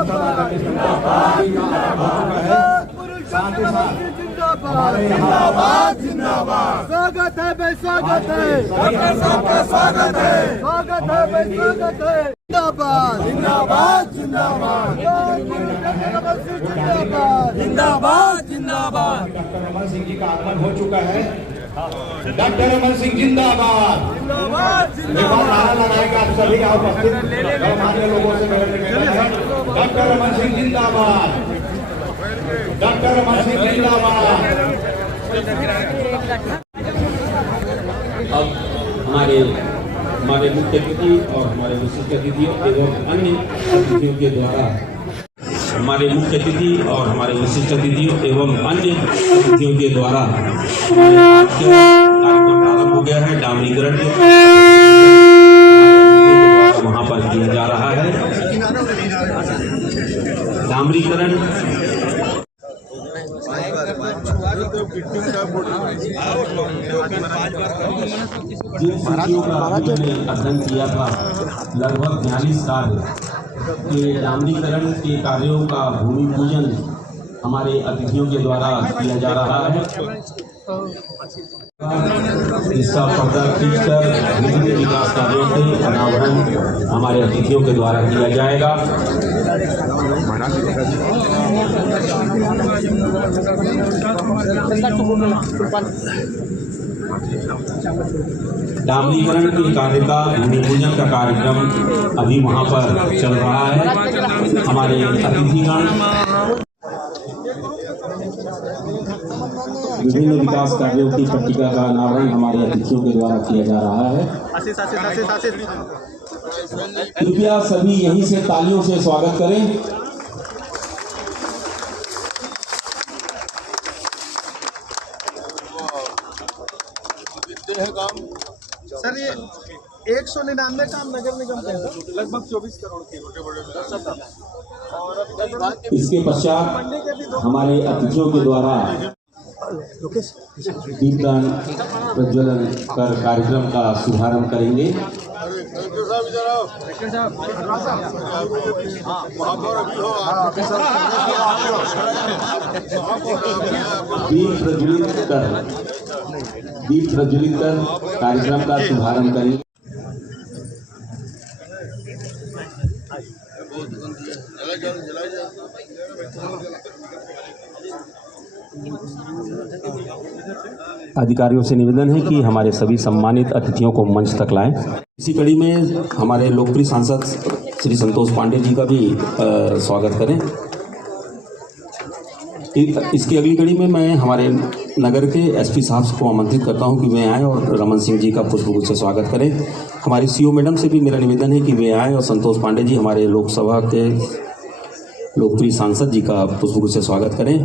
जिंदाबाद जिंदाबाद। स्वागत है भाई, स्वागत है डॉक्टर साहब का, स्वागत है, स्वागत है भाई, स्वागत है। जिंदाबाद जिंदाबाद जिंदाबाद जिंदाबाद जिंदाबाद जिंदाबाद। डॉक्टर रमन सिंह जी का आगमन हो चुका है। डॉक्टर रमन सिंह जिंदाबाद जिंदाबाद जिंदाबाद। नारा लगाएगा आप सभी उपस्थित गणमान्य लोगों से मेरा निवेदन है, डॉक्टर रमन सिंह जिंदाबाद, डॉक्टर रमन सिंह जिंदाबाद। अब हमारे मुख्य अतिथि और हमारे विशिष्ट अतिथियों एवं अन्य अतिथियों के द्वारा हमारे मुख्य अतिथि और हमारे विशिष्ट अतिथियों एवं अन्य अतिथियों के द्वारा कार्यक्रम प्रारंभ हो गया है। डामरीकरण वहाँ पर किया जा रहा है। डामरीकरण जिन समितियों का मैंने अध्ययन किया था, लगभग 42 कार्य के डामरीकरण के कार्यों का भूमि पूजन हमारे अतिथियों के द्वारा किया जा रहा है, जिसका पर्दा खींचकर विभिन्न विकास कार्यों के अनावरण हमारे अतिथियों के द्वारा किया जाएगा। डामरीकरण के कार्य का भूमि पूजन का कार्यक्रम अभी वहां पर चल रहा है। हमारे अतिथिगण विभिन्न विकास कार्यों की पट्टिका का अनावरण हमारे अतिथियों के द्वारा किया जा रहा है। कृपया सभी यहीं से तालियों से स्वागत करें। सर, ये 199 काम नगर निगम का है, लगभग 24 करोड़ के। इसके पश्चात हमारे अतिथियों के द्वारा दीपदान प्रज्वलन कर कार्यक्रम का शुभारंभ करेंगे। दीप प्रज्वलित कर कार्यक्रम का शुभारंभ करेंगे। अधिकारियों से निवेदन है कि हमारे सभी सम्मानित अतिथियों को मंच तक लाएं। इसी कड़ी में हमारे लोकप्रिय सांसद श्री संतोष पांडे जी का भी स्वागत करें। इसकी अगली कड़ी में मैं हमारे नगर के एसपी साहब को आमंत्रित करता हूं कि वे आएँ और रमन सिंह जी का पुष्पगुच्छ से स्वागत करें। हमारी सीओ मैडम से भी मेरा निवेदन है कि वे आएँ और संतोष पांडे जी हमारे लोकसभा के लोकप्रिय सांसद जी का पुष्पगुच्छ से स्वागत करें।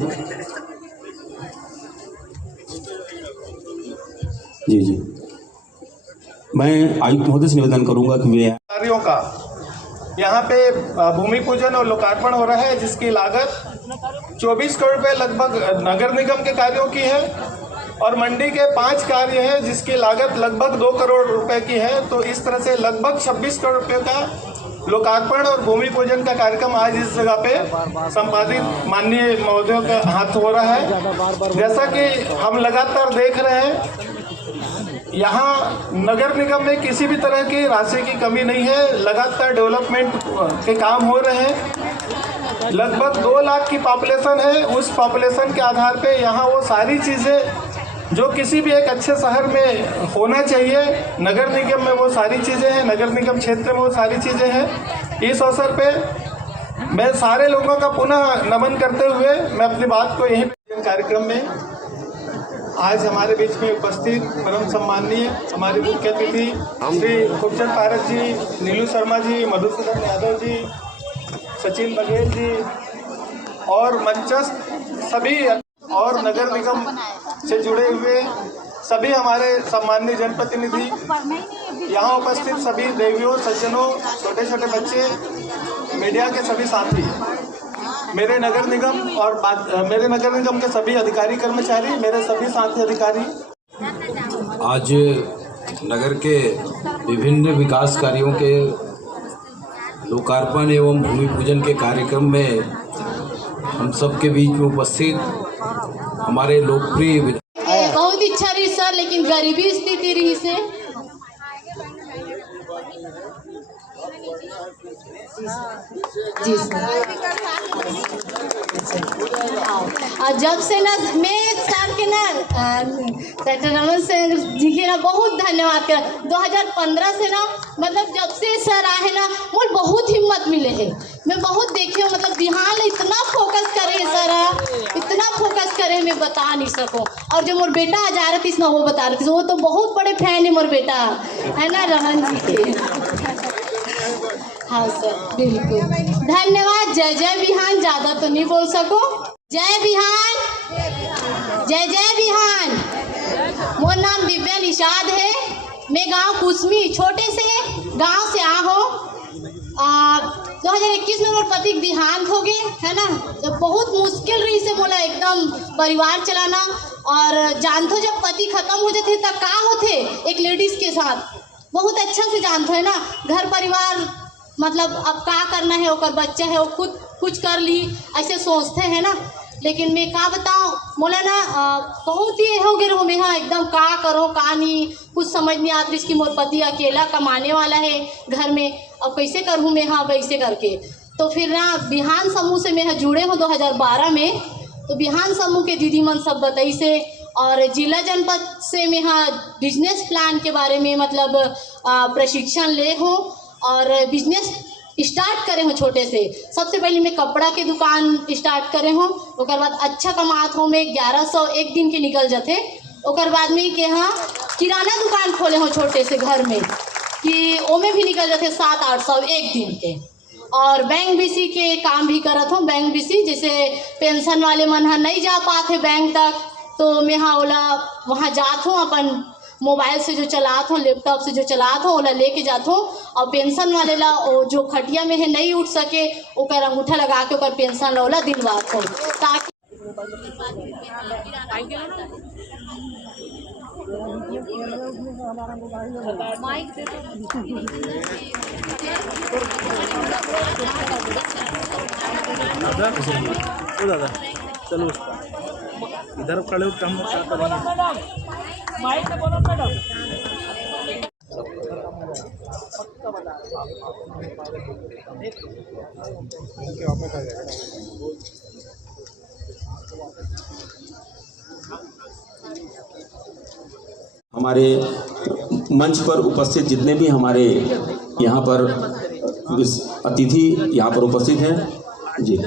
जी जी, मैं आयुक्त महोदय से निवेदन करूंगा कि वे कार्यों का यहाँ पे भूमि पूजन और लोकार्पण हो रहा है, जिसकी लागत 24 करोड़ रुपए लगभग नगर निगम के कार्यों की है और मंडी के 5 कार्य हैं जिसकी लागत लगभग 2 करोड़ रुपए की है। तो इस तरह से लगभग 26 करोड़ रुपए का लोकार्पण और भूमि पूजन का कार्यक्रम आज इस जगह पे संपादित माननीय महोदयों के हाथ हो रहा है। जैसा कि हम लगातार देख रहे हैं, यहाँ नगर निगम में किसी भी तरह की राशि की कमी नहीं है। लगातार डेवलपमेंट के काम हो रहे हैं। लगभग 2 लाख की पॉपुलेशन है। उस पॉपुलेशन के आधार पे यहाँ वो सारी चीज़ें जो किसी भी एक अच्छे शहर में होना चाहिए, नगर निगम में वो सारी चीज़ें हैं, नगर निगम क्षेत्र में वो सारी चीज़ें हैं। इस अवसर पे मैं सारे लोगों का पुनः नमन करते हुए मैं अपनी बात को यहीं कार्यक्रम में आज हमारे बीच में उपस्थित परम सम्माननीय हमारे मुख्य अतिथि श्री खूबचंद पारक जी, नीलू शर्मा जी, मधुसूदन यादव जी, सचिन बघेल जी और मंचस्थ सभी और नगर निगम से जुड़े हुए सभी हमारे सम्माननीय जनप्रतिनिधि, यहाँ उपस्थित सभी देवियों, सज्जनों, छोटे छोटे बच्चे, मीडिया के सभी साथी, मेरे नगर निगम और मेरे नगर निगम के सभी अधिकारी कर्मचारी, मेरे सभी साथी अधिकारी। आज नगर के विभिन्न विकास कार्यों के लोकार्पण एवं भूमि पूजन के कार्यक्रम में हम सबके बीच में उपस्थित हमारे लोकप्रिय बहुत इच्छा रही सर, लेकिन गरीबी स्थिति रही से जी सर। और जब से ना मैं सर के ना डॉक्टर रमन सिंह जी के ना बहुत धन्यवाद कर 2015 से ना मतलब जब से सर आए ना मुझे बहुत हिम्मत मिले है। मैं बहुत देखे हूँ मतलब बिहार में इतना फोकस करे सर, इतना फोकस करे मैं बता नहीं सकूँ। और जो मोर बेटा जा रही थी ना वो बता रही थी, वो तो बहुत बड़े फैन है मोर बेटा है ना रमन जी के। हाँ सर बिल्कुल धन्यवाद। जय जय बिहान। ज़्यादा तो नहीं बोल सको। जय बिहान, जय जय बिहान। मोर नाम दिव्या निषाद है। मैं गांव कुसमी छोटे से गांव से आ हो। 2021 में मोर पति के देहांत हो गए है ना, तो बहुत मुश्किल रही से मोला एकदम परिवार चलाना। और जानते हो जब पति खत्म हो जाते तब का होते एक लेडीज के साथ बहुत अच्छा से जानते है ना, घर परिवार मतलब अब का करना है, ओकर बच्चा है वो खुद कुछ कर ली ऐसे सोचते हैं ना। लेकिन मैं का बताऊँ मोला ना बहुत ही हो गए मैं हाँ एकदम का करो का नहीं कुछ समझ नहीं आती। इसकी मोर पति अकेला कमाने वाला है घर में, अब कैसे करूँ मैं हाँ वैसे करके। तो फिर ना बिहान समूह से मैं जुड़े हूँ 2012 में। तो बिहान समूह के दीदी मन सब बताई से और जिला जनपद से मैं हाँ बिजनेस प्लान के बारे में मतलब प्रशिक्षण ले हूँ और बिजनेस स्टार्ट करे हूँ छोटे से। सबसे पहले मैं कपड़ा के दुकान स्टार्ट करे हूँ, ओकर बाद अच्छा कमात हूँ मैं 1100 एक दिन के निकल जाते। ओकर बाद में के हाँ किराना दुकान खोले हूँ छोटे से घर में कि ओमे भी निकल जाते 700-800 एक दिन के। और बैंक बीसी के काम भी करत हूँ। बैंक बीसी जैसे पेंशन वाले मन हाँ नहीं जा पाते बैंक तक, तो मैं हाँ ओला वहाँ जात हूँ अपन मोबाइल से जो चलात हूँ लैपटॉप से जो चलात हूँ ओला लेके जात हूँ। और पेंशन वाले ला जो खटिया में है नहीं उठ सके ओकर अंगूठा लगा के ओकर पेंशन ला ओला दिलवात हूँ ताकि दादा चलो इधर खड़े हो कम माइक से बोलो मैडम। हमारे मंच पर उपस्थित जितने भी हमारे यहाँ पर अतिथि यहाँ पर उपस्थित हैं जी,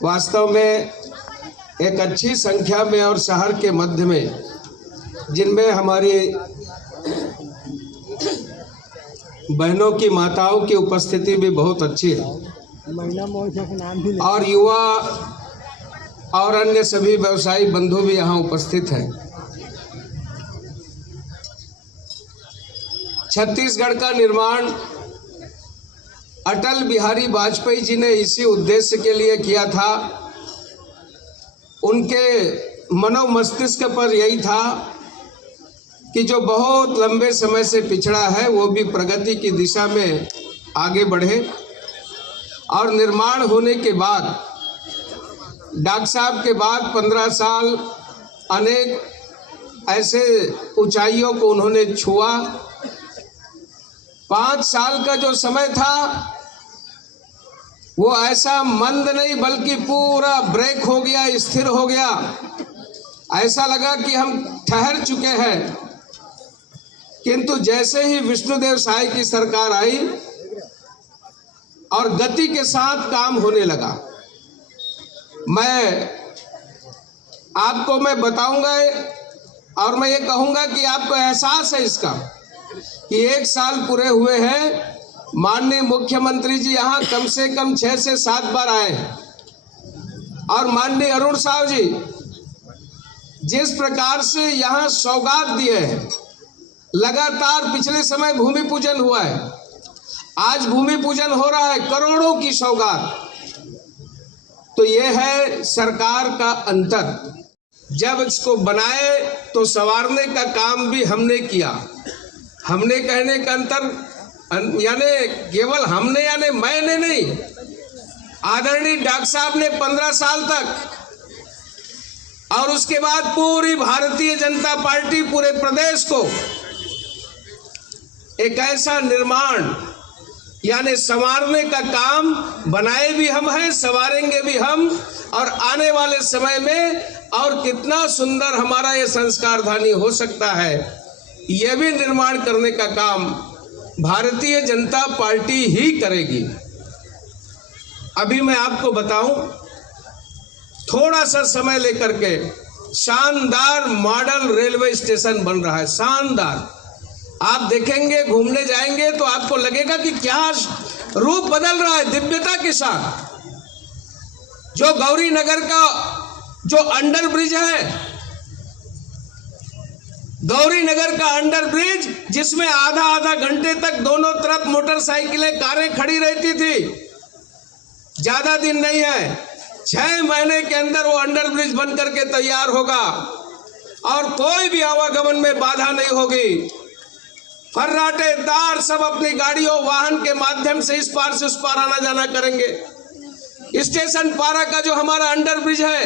वास्तव में एक अच्छी संख्या में और शहर के मध्य में जिनमें हमारी बहनों की माताओं की उपस्थिति भी बहुत अच्छी है और युवा और अन्य सभी व्यवसायी बंधु भी यहाँ उपस्थित हैं। छत्तीसगढ़ का निर्माण अटल बिहारी वाजपेयी जी ने इसी उद्देश्य के लिए किया था। उनके मनोमस्तिष्क पर यही था कि जो बहुत लंबे समय से पिछड़ा है वो भी प्रगति की दिशा में आगे बढ़े। और निर्माण होने के बाद डॉक्टर साहब के बाद 15 साल अनेक ऐसे ऊंचाइयों को उन्होंने छुआ। 5 साल का जो समय था वो ऐसा मंद नहीं बल्कि पूरा ब्रेक हो गया, स्थिर हो गया। ऐसा लगा कि हम ठहर चुके हैं। किंतु जैसे ही विष्णुदेव साय की सरकार आई और गति के साथ काम होने लगा, मैं बताऊंगा और मैं ये कहूंगा कि आपको एहसास है इसका कि 1 साल पूरे हुए हैं। माननीय मुख्यमंत्री जी यहाँ कम से कम 6 से 7 बार आए हैं और माननीय अरुण साहब जी जिस प्रकार से यहाँ सौगात दिए हैं, लगातार पिछले समय भूमि पूजन हुआ है, आज भूमि पूजन हो रहा है, करोड़ों की सौगात। तो ये है सरकार का अंतर। जब इसको बनाए तो संवारने का काम भी हमने किया। हमने कहने का अंतर यानी केवल हमने यानी मैंने नहीं, आदरणीय डॉक्टर साहब ने 15 साल तक, और उसके बाद पूरी भारतीय जनता पार्टी पूरे प्रदेश को एक ऐसा निर्माण यानी संवारने का काम, बनाए भी हम हैं, संवारेंगे भी हम, और आने वाले समय में और कितना सुंदर हमारा ये संस्कार धानी हो सकता है, यह भी निर्माण करने का काम भारतीय जनता पार्टी ही करेगी। अभी मैं आपको बताऊं, थोड़ा सा समय लेकर के शानदार मॉडल रेलवे स्टेशन बन रहा है, शानदार। आप देखेंगे, घूमने जाएंगे तो आपको लगेगा कि क्या रूप बदल रहा है दिव्यता के साथ। जो गौरी नगर का जो अंडर ब्रिज है, गौरी नगर का अंडर ब्रिज, जिसमें आधा घंटे तक दोनों तरफ मोटरसाइकिलें, कारें खड़ी रहती थी, ज्यादा दिन नहीं है, 6 महीने के अंदर वो अंडर ब्रिज बन करके तैयार होगा और कोई भी आवागमन में बाधा नहीं होगी। फर्राटेदार सब अपनी गाड़ियों, वाहन के माध्यम से इस पार से उस पार आना जाना करेंगे। स्टेशन पारा का जो हमारा अंडर ब्रिज है,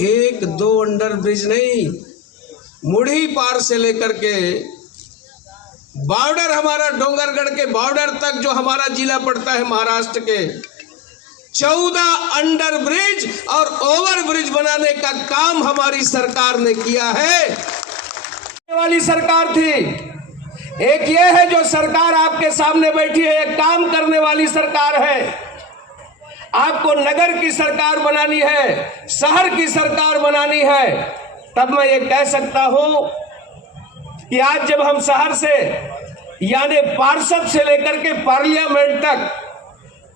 1-2 अंडर ब्रिज नहीं, मुढ़ी पार से लेकर के बॉर्डर, हमारा डोंगरगढ़ के बॉर्डर तक जो हमारा जिला पड़ता है महाराष्ट्र के, 14 अंडर ब्रिज और ओवर ब्रिज बनाने का काम हमारी सरकार ने किया है। वाली सरकार थी, एक ये है जो सरकार आपके सामने बैठी है, एक काम करने वाली सरकार है। आपको नगर की सरकार बनानी है, शहर की सरकार बनानी है, तब मैं ये कह सकता हूं कि आज जब हम शहर से यानी पार्षद से लेकर के पार्लियामेंट तक,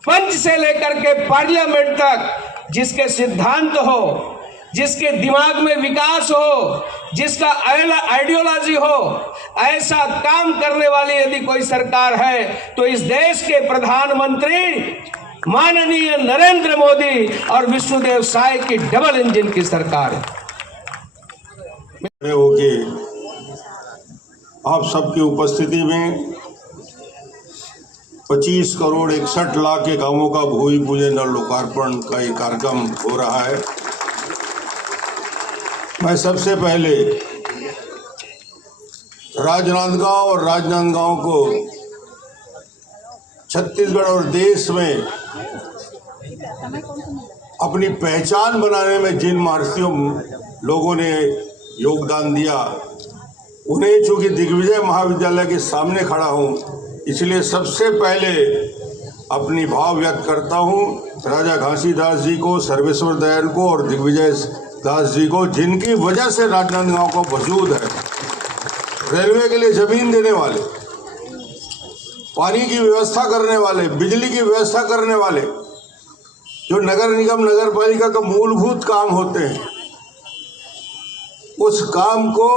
पंच से लेकर के पार्लियामेंट तक, जिसके सिद्धांत हो, जिसके दिमाग में विकास हो, जिसका आइडियोलॉजी हो, ऐसा काम करने वाली यदि कोई सरकार है तो इस देश के प्रधानमंत्री माननीय नरेंद्र मोदी और विष्णुदेव साय की डबल इंजन की सरकार है। होके आप सबकी उपस्थिति में 25 करोड़ 61 लाख के कामों का भूमि पूजन और लोकार्पण का ये कार्यक्रम हो रहा है। मैं सबसे पहले राजनांदगांव और राजनांदगांव को छत्तीसगढ़ और देश में अपनी पहचान बनाने में जिन महारथियों लोगों ने योगदान दिया, उन्हें चूंकि दिग्विजय महाविद्यालय के सामने खड़ा हूं, इसलिए सबसे पहले अपनी भाव व्यक्त करता हूं राजा घासीदास जी को, सर्वेश्वर दयाल को और दिग्विजय दास जी को, जिनकी वजह से राजनांदगांव को वजूद है। रेलवे के लिए जमीन देने वाले, पानी की व्यवस्था करने वाले, बिजली की व्यवस्था करने वाले, जो नगर निगम नगर पालिका का मूलभूत काम होते हैं, उस काम को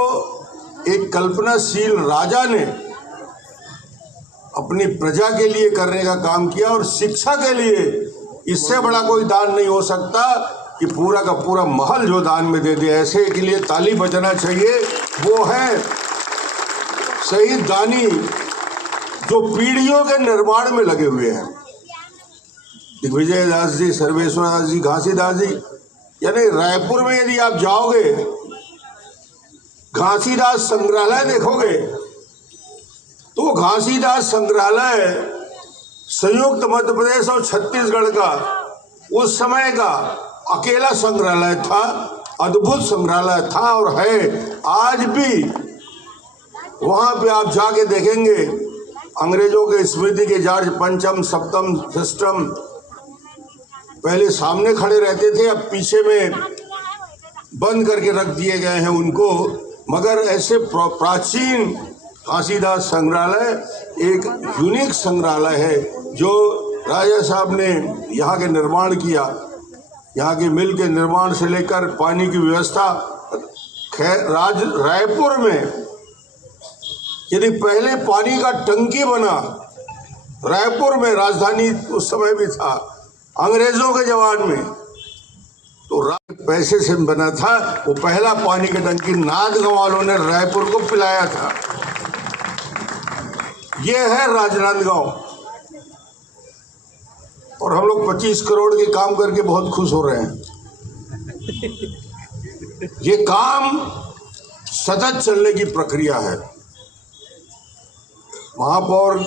एक कल्पनाशील राजा ने अपनी प्रजा के लिए करने का काम किया। और शिक्षा के लिए इससे बड़ा कोई दान नहीं हो सकता कि पूरा का पूरा महल जो दान में दे दिया। ऐसे के लिए ताली बजाना चाहिए। वो है शहीद दानी जो पीढ़ियों के निर्माण में लगे हुए हैं, दिग्विजय दास जी, सर्वेश्वर दास जी, घासीदास जी। यानी रायपुर में यदि आप जाओगे, घासीदास संग्रहालय देखोगे, तो घासीदास संग्रहालय संयुक्त मध्य प्रदेश और छत्तीसगढ़ का उस समय का अकेला संग्रहालय था, अद्भुत संग्रहालय था और है आज भी। वहां पे आप जाके देखेंगे, अंग्रेजों के स्मृति के जॉर्ज पंचम, सप्तम, षष्टम पहले सामने खड़े रहते थे, अब पीछे में बंद करके रख दिए गए हैं उनको। मगर ऐसे प्राचीन घासीदास संग्रहालय एक यूनिक संग्रहालय है जो राजा साहब ने यहाँ के निर्माण किया। यहाँ के मिल के निर्माण से लेकर पानी की व्यवस्था, रायपुर में यदि पहले पानी का टंकी बना, रायपुर में, राजधानी उस समय भी था अंग्रेजों के जमाने में, तो पैसे से बना था। वो पहला पानी का टंकी नादगांव वालों ने रायपुर को पिलाया था। ये है राजनांदगांव, और हम लोग 25 करोड़ के काम करके बहुत खुश हो रहे हैं। ये काम सतत चलने की प्रक्रिया है। महापौर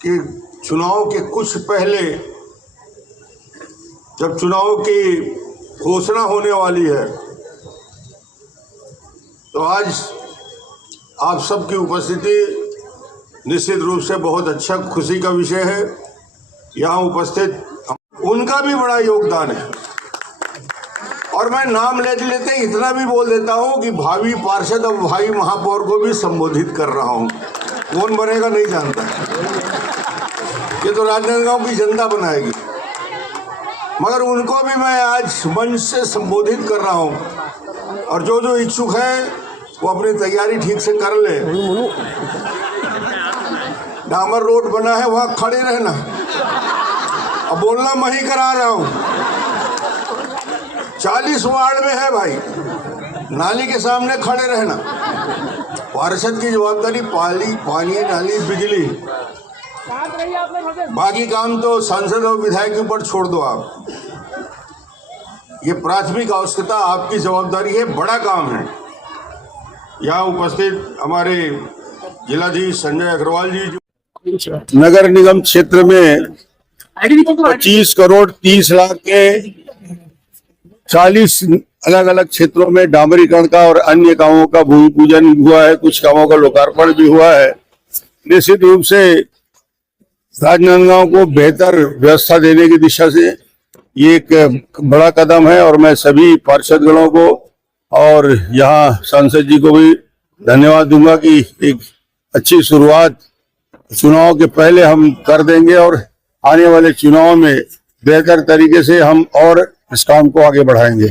के चुनाव के कुछ पहले, जब चुनाव की घोषणा होने वाली है, तो आज आप सबकी उपस्थिति निश्चित रूप से बहुत अच्छा खुशी का विषय है। यहाँ उपस्थित उनका भी बड़ा योगदान है, और मैं नाम लेते लेते इतना भी बोल देता हूँ कि भावी पार्षद और भाई महापौर को भी संबोधित कर रहा हूँ। कौन बनेगा नहीं जानता, ये तो राजनांदगांव की जनता बनाएगी, मगर उनको भी मैं आज मंच से संबोधित कर रहा हूँ। और जो जो इच्छुक है वो अपनी तैयारी ठीक से कर ले। डामर रोड बना है, वहाँ खड़े रहना। अब बोलना मैं ही करा रहा हूँ। 40 वार्ड में है भाई, नाली के सामने खड़े रहना। पार्षद की जवाबदारी पानी, नाली, बिजली, बाकी काम तो सांसद और विधायक के ऊपर छोड़ दो आप। ये प्राथमिक आवश्यकता आपकी जवाबदारी है, बड़ा काम है। यहाँ उपस्थित हमारे जिलाधीश संजय अग्रवाल जी, नगर निगम क्षेत्र में 25 करोड़ 30 लाख के 40 अलग अलग क्षेत्रों में डामरीकरण का और अन्य कामों का भूमि पूजन हुआ है। कुछ कामों का लोकार्पण भी हुआ है। निश्चित रूप से राजनांदगांव को बेहतर व्यवस्था देने की दिशा से ये एक बड़ा कदम है, और मैं सभी पार्षदगणों को और यहाँ सांसद जी को भी धन्यवाद दूंगा कि एक अच्छी शुरुआत चुनाव के पहले हम कर देंगे, और आने वाले चुनाव में बेहतर तरीके से हम और इस काम को आगे बढ़ाएंगे।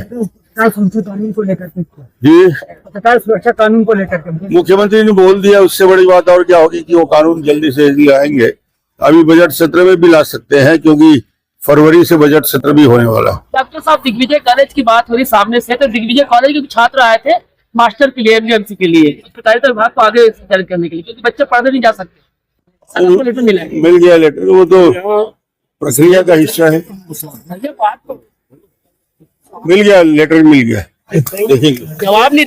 कानून को लेकर जी, पत्रकार सुरक्षा कानून को लेकर मुख्यमंत्री ने बोल दिया, उससे बड़ी बात और क्या होगी कि वो कानून जल्दी से लाएंगे। अभी बजट सत्र में भी ला सकते हैं, क्योंकि फरवरी से बजट सत्र भी होने वाला। डॉक्टर साहब, दिग्विजय कॉलेज की बात हो रही सामने से, तो दिग्विजय कॉलेज के छात्र आए थे मास्टर के लिए, एमजीएमसी के लिए, सहकारिता विभाग को आगे संचालित करने के लिए, क्योंकि बच्चे पढ़ने नहीं जा सकते। लेटर मिल गया लेटर, वो तो प्रक्रिया का हिस्सा है। मिल गया लेटर, मिल गया, देखेंगे। जवाब नहीं